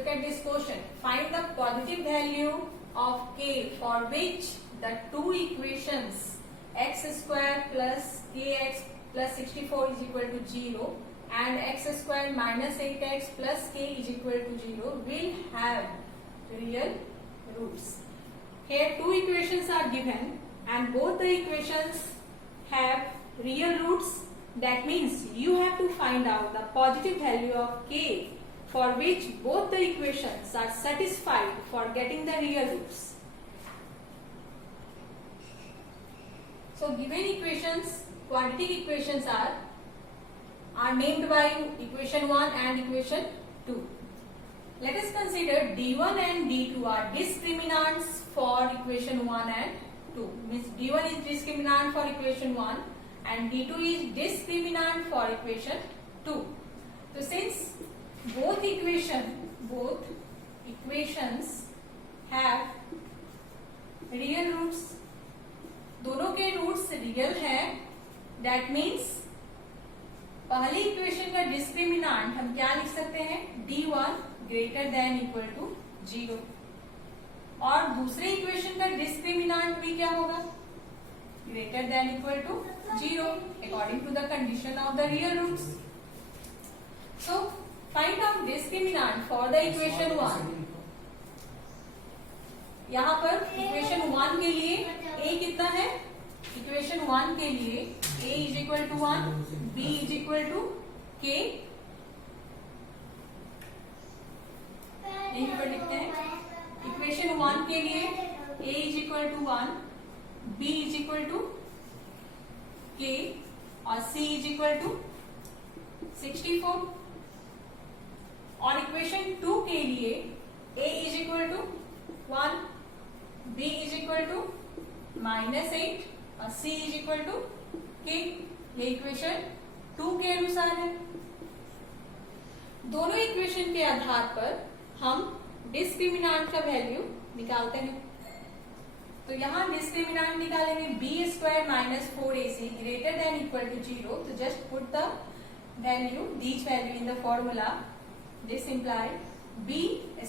Look at this question. Find the positive value of k for which the two equations x square plus kx plus 64 is equal to 0 and x square minus 8x plus k is equal to 0 will have real roots. Here two equations are given and both the equations have real roots. That means you have to find out the positive value of k for which both the equations are satisfied for getting the real roots. So given equations, quadratic equations are named by equation 1 and equation 2. Let us consider d1 and d2 are discriminants for equation 1 and 2. Means d1 is discriminant for equation 1 and d2 is discriminant for equation 2. So since both equations have real roots, दोनों के roots real हैं, that means पहली equation का डिस्क्रिमिनांट हम क्या लिख सकते हैं, d1 greater than equal to 0 और दूसरे इक्वेशन का डिस्क्रिमिनांट भी क्या होगा, greater than equal to 0 according to the condition of the real roots. So find out discriminant for the equation 1. यहाँ पर इक्वेशन 1 के लिए a कितना है, इक्वेशन 1 के लिए a is equal to 1, b is equal to k, यहीं पर लिखते हैं. इक्वेशन 1 के लिए a is equal to 1, b is equal to k और c इज इक्वल टू 64. और इक्वेशन 2 के लिए a is equal to 1, b is equal to -8 और c is equal to k. ये इक्वेशन 2 के अनुसार है. दोनों इक्वेशन के आधार पर हम डिस्क्रिमिनांट का वैल्यू निकालते हैं. तो यहाँ डिस्क्रिमिनांट निकालेंगे b square minus 4ac greater than equal to 0. तो just put the value, these value in the formula. This imply b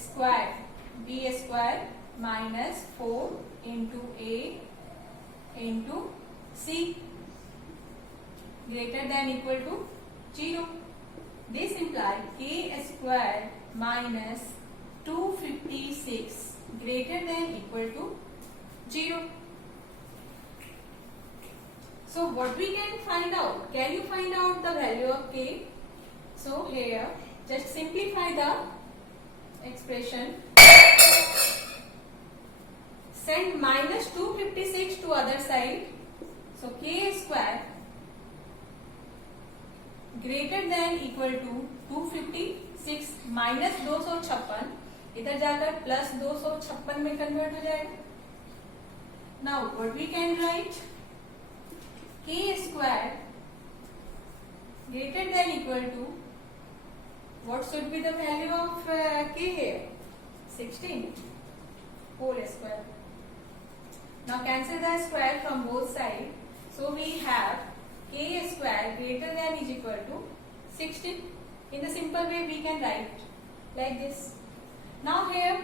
square minus 4 into a into c greater than equal to 0. This implies k square minus 256 greater than equal to 0. So what we can find out? Can you find out the value of k? So here just simplify the expression. Send minus 256 to other side. So k square greater than equal to 256 minus 256 इधर जाकर plus 256 में convert हो जाएगा. Now what we can write, k square greater than equal to, what should be the value of k here, 16 whole square. Now cancel the square from both sides. So we have k square greater than is equal to 16. In the simple way we can write like this. Now here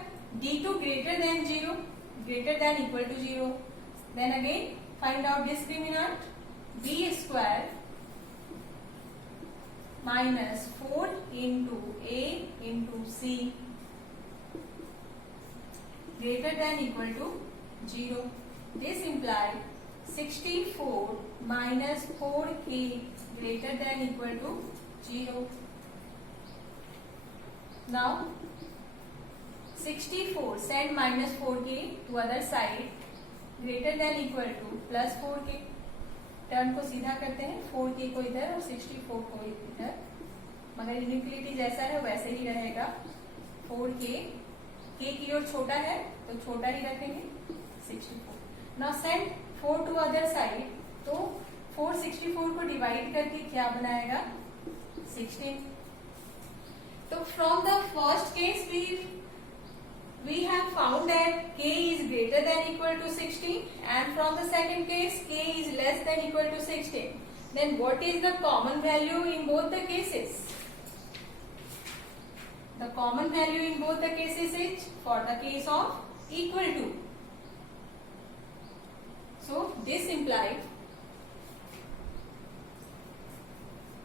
d2 greater than 0, greater than equal to 0. Then again find out discriminant. b square minus 4 into a into c greater than equal to 0. This implies 64 minus 4k greater than equal to 0. Now 64 send minus 4k to other side greater than equal to plus 4k. Term को सीधा करते हैं, 4k को इधर और 64 को इधर, मगर इनइक्वालिटी जैसा है वैसे ही रहेगा. 4k k की ओर छोटा है तो छोटा ही रखेंगे 64. Now send 4 to other side. तो 4 64 को डिवाइड करके क्या बनाएगा, 16. तो from the first case we have found that k is greater than equal to 16 and from the second case k is less than equal to 16. Then what is the common value in both the cases? The common value in both the cases is for the case of equal to. So this implies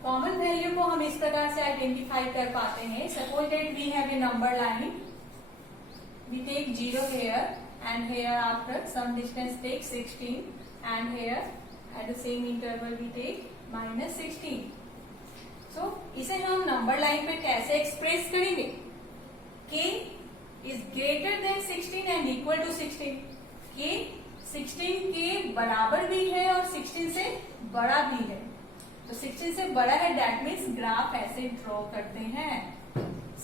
common value को हम इस प्रकार से identify कर पाते हैं. Suppose that we have a number line, we take 0 here and here after some distance take 16 and here at the same interval we take -16. So इसे हम नंबर लाइन पे कैसे एक्सप्रेस करेंगे? k is greater than 16 and equal to 16. k 16 के बराबर भी है और 16 से बड़ा भी है. तो 16 से बड़ा है, दैट मीन्स ग्राफ ऐसे ड्रॉ करते हैं.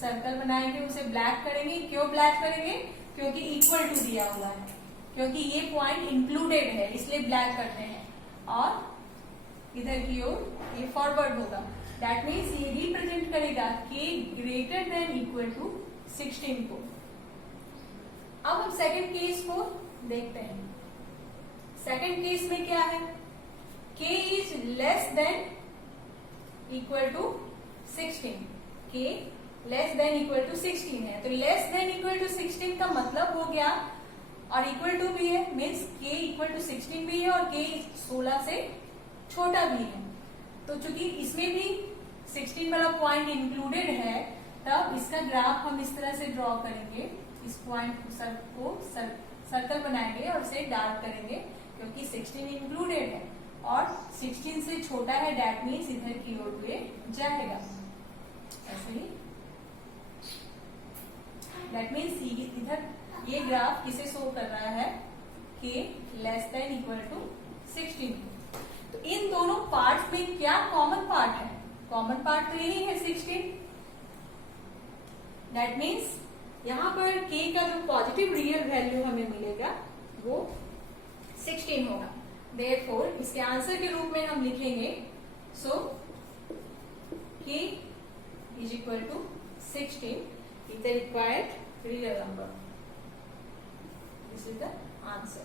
सर्कल बनाएंगे, उसे ब्लैक करेंगे. क्यों ब्लैक करेंगे? क्योंकि इक्वल टू दिया हुआ है, क्योंकि ये पॉइंट इंक्लूडेड है, इसलिए ब्लैक करते हैं. और इधर की ओर ये फॉरवर्ड होगा, दैट मीन्स ये रिप्रेजेंट करेगा k greater than equal to 16 को. अब हम सेकंड केस को देखते हैं. सेकंड केस में क्या है? k is less than equal to 16. k less than equal to 16 है, तो लेस देन इक्वल टू 16 का मतलब हो गया, और इक्वल टू भी है, मीन्स k इक्वल टू 16 भी है और k 16 से छोटा भी है. तो चूंकि इसमें भी 16 वाला पॉइंट इंक्लूडेड है, तब इसका ग्राफ हम इस तरह से ड्रॉ करेंगे. इस पॉइंट को सर्कल बनाएंगे और इसे डार्क करेंगे, क्योंकि 16 इंक्लूडेड है और 16 से छोटा है, दैट मीन्स इधर की ओर ये जाएगा. ऐसे ही दैट मीन्स इधर ये ग्राफ किसे शो कर रहा है? k less than equal to 16. तो इन दोनों पार्ट्स में क्या कॉमन पार्ट है? कॉमन पार्ट तो यही है 16. दैट मीन्स यहां पर k का जो पॉजिटिव रियल वैल्यू हमें मिलेगा वो 16 होगा. Therefore, इसके आंसर के रूप में हम लिखेंगे, so k is equal to 16 is the required real number. This is the answer.